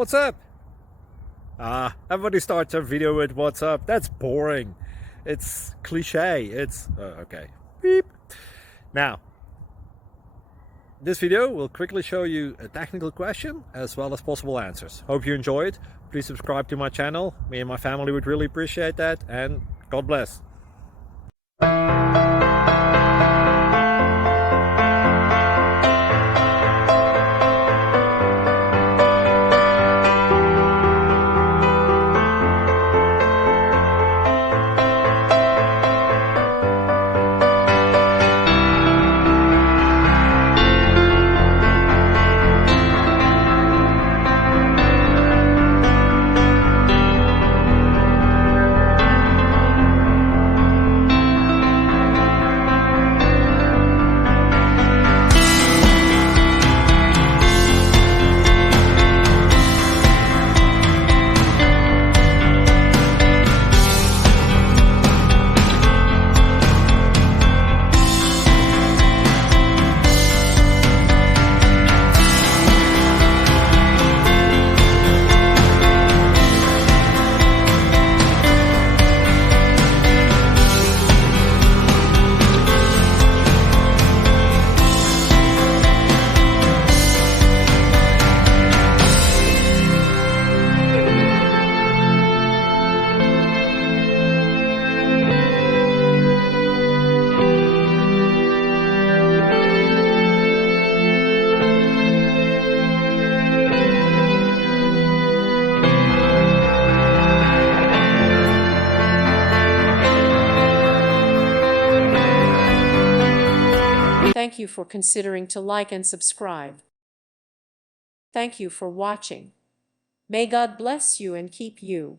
What's up? Everybody starts their video with what's up. That's boring. It's cliche. It's okay. Beep. Now, this video will quickly show you a technical question as well as possible answers. Hope you enjoy it. Please subscribe to my channel. Me and my family would really appreciate that, and God bless. Thank you for considering to like and subscribe. Thank you for watching. May God bless you and keep you.